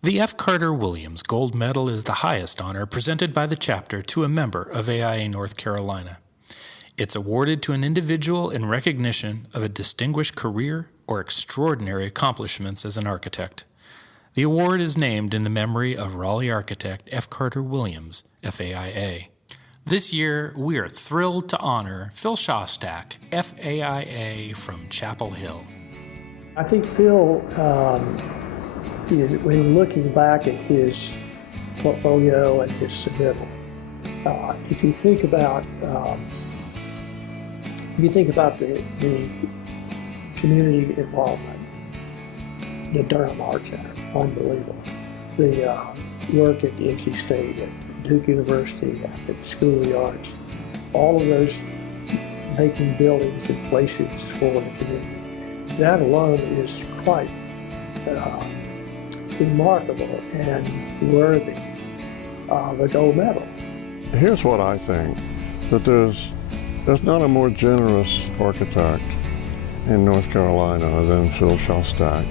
The F. Carter Williams Gold Medal is the highest honor presented by the chapter to a member of AIA North Carolina. It's awarded to an individual in recognition of a distinguished career or extraordinary accomplishments as an architect. The award is named in the memory of Raleigh architect F. Carter Williams, FAIA. This year, we are thrilled to honor Phil Szostak, FAIA from Chapel Hill. I think Phil, when looking back at his portfolio and his submittal, if you think about the community involvement, the Durham Art Center, unbelievable. The work at NC State, at Duke University, at the School of the Arts, all of those making buildings and places for the community. That alone is quite remarkable and worthy of a gold medal. Here's what I think, that there's not a more generous architect in North Carolina than Phil Szostak.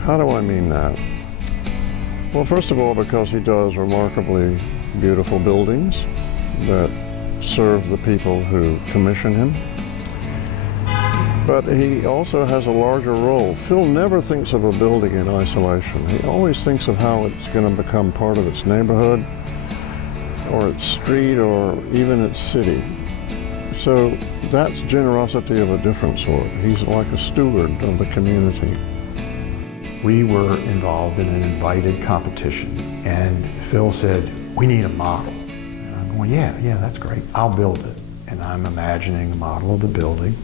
How do I mean that? Well, first of all, because he does remarkably beautiful buildings that serve the people who commission him. But he also has a larger role. Phil never thinks of a building in isolation. He always thinks of how it's going to become part of its neighborhood, or its street, or even its city. So that's generosity of a different sort. He's like a steward of the community. We were involved in an invited competition, and Phil said, "We need a model." And I'm going, yeah, that's great. I'll build it. And I'm imagining a model of the building.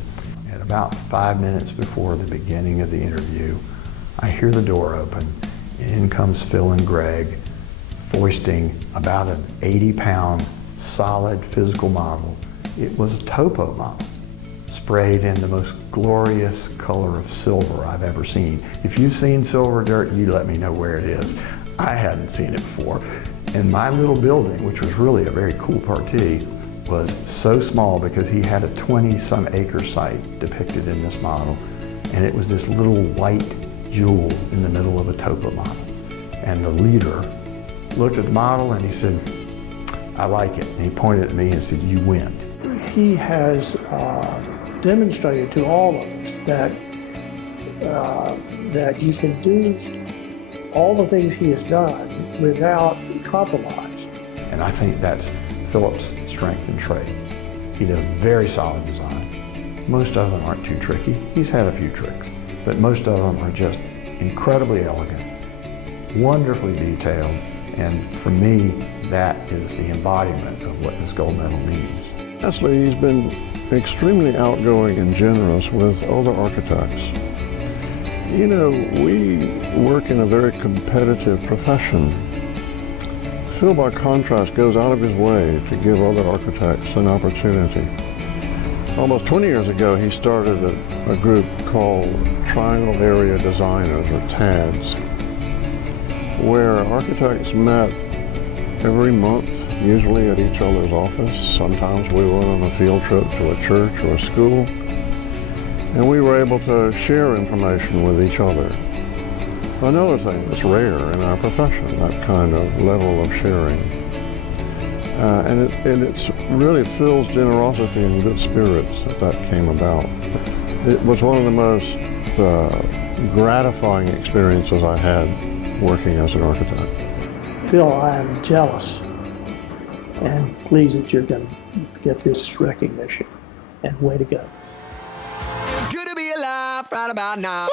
At about 5 minutes before the beginning of the interview, I hear the door open. In comes Phil and Greg, foisting about an 80-pound solid physical model. It was a topo model, sprayed in the most glorious color of silver I've ever seen. If you've seen silver dirt, you let me know where it is. I hadn't seen it before. And my little building, which was really a very cool party, was so small because he had a 20-some acre site depicted in this model. And it was this little white jewel in the middle of a topo model. And the leader looked at the model and he said, "I like it." And he pointed at me and said, "You win." He has demonstrated to all of us that you can do all the things he has done without compromise. And I think that's Philip's strength and trade. He did a very solid design. Most of them aren't too tricky. He's had a few tricks, but most of them are just incredibly elegant, wonderfully detailed, and for me, that is the embodiment of what this gold medal means. Lastly, he's been extremely outgoing and generous with other architects. You know, we work in a very competitive profession. Phil, by contrast, goes out of his way to give other architects an opportunity. Almost 20 years ago, he started a group called Triangle Area Designers, or TADS, where architects met every month, usually at each other's office. Sometimes we went on a field trip to a church or a school, and we were able to share information with each other. Another thing that's rare in our profession, that kind of level of sharing. And it's really Phil's generosity and good spirits that came about. It was one of the most gratifying experiences I had working as an architect. Phil, I am jealous and pleased that you're going to get this recognition, and way to go. It's good to be alive right about now.